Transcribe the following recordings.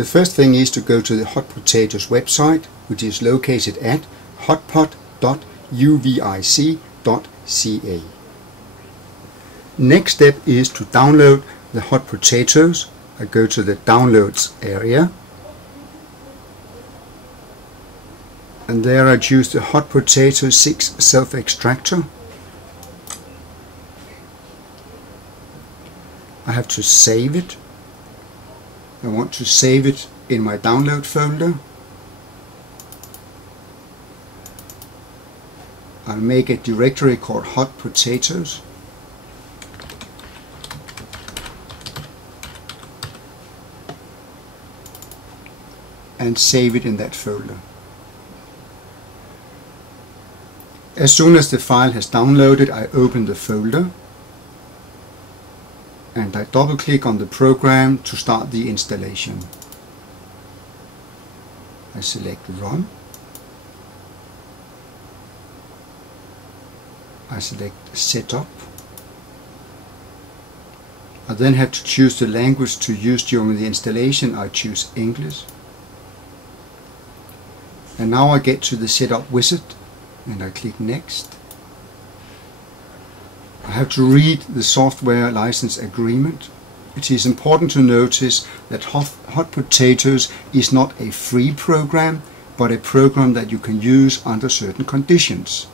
The first thing is to go to the Hot Potatoes website, which is located at hotpot.uvic.ca. Next step is to download the Hot Potatoes. I go to the Downloads area, and there I choose the Hot Potato 6 self-extractor. I have to save it. I want to save it in my download folder. I'll make a directory called Hot Potatoes. And save it in that folder. As soon as the file has downloaded, I open the folder and I double click on the program to start the installation. I select Run. I select Setup. I then have to choose the language to use during the installation. I choose English. And now I get to the Setup wizard and I click Next. I have to read the software license agreement. It is important to notice that Hot Potatoes is not a free program, but a program that you can use under certain conditions.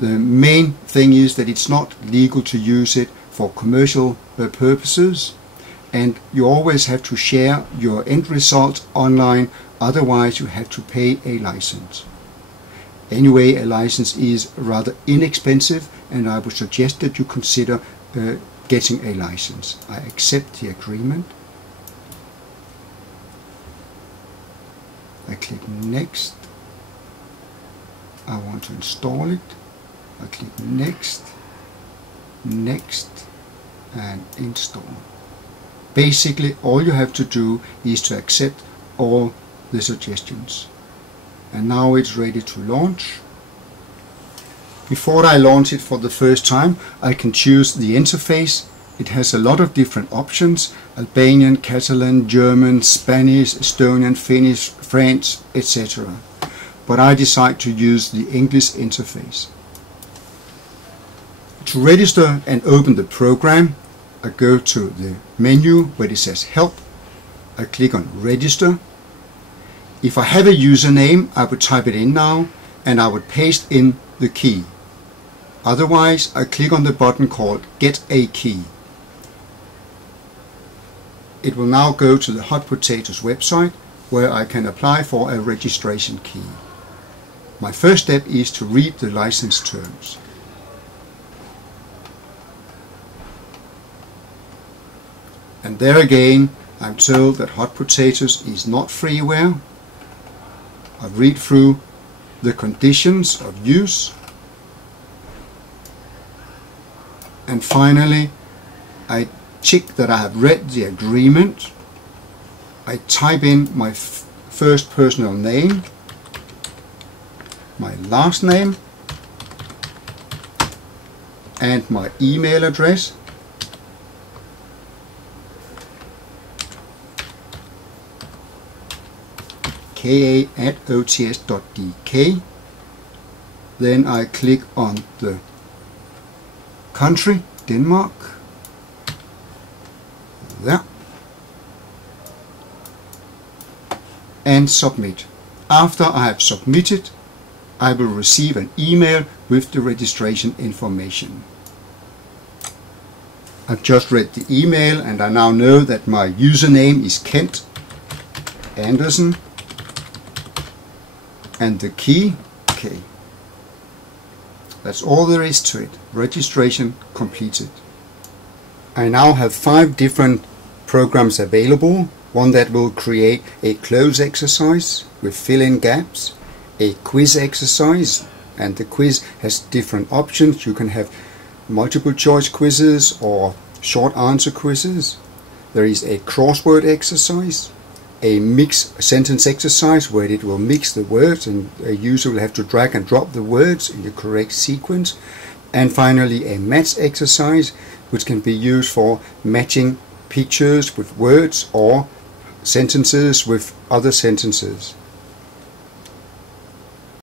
The main thing is that it's not legal to use it for commercial purposes, and you always have to share your end results online, otherwise you have to pay a license. Anyway, a license is rather inexpensive, and I would suggest that you consider getting a license. I accept the agreement. I click Next. I want to install it. I click Next, Next, and Install. Basically, all you have to do is to accept all the suggestions. And now it's ready to launch. Before I launch it for the first time, I can choose the interface. It has a lot of different options: Albanian, Catalan, German, Spanish, Estonian, Finnish, French, etc. But I decide to use the English interface. To register and open the program, I go to the menu where it says Help. I click on Register. If I have a username, I would type it in now and I would paste in the key. Otherwise, I click on the button called Get a Key. It will now go to the Hot Potatoes website where I can apply for a registration key. My first step is to read the license terms. And there again, I'm told that Hot Potatoes is not freeware. I read through the conditions of use. And finally, I check that I have read the agreement. I type in my first personal name, my last name, and my email address. ka@ots.dk. Then I click on the country, Denmark. There. And submit. After I have submitted, I will receive an email with the registration information. I've just read the email and I now know that my username is Kent Andersen and the key K. That's all there is to it. Registration completed. I now have 5 different programs available. One that will create a close exercise with fill-in gaps, a quiz exercise, and the quiz has different options. You can have multiple choice quizzes or short answer quizzes. There is a crossword exercise, a mix sentence exercise where it will mix the words and a user will have to drag and drop the words in the correct sequence. And finally a match exercise which can be used for matching pictures with words or sentences with other sentences.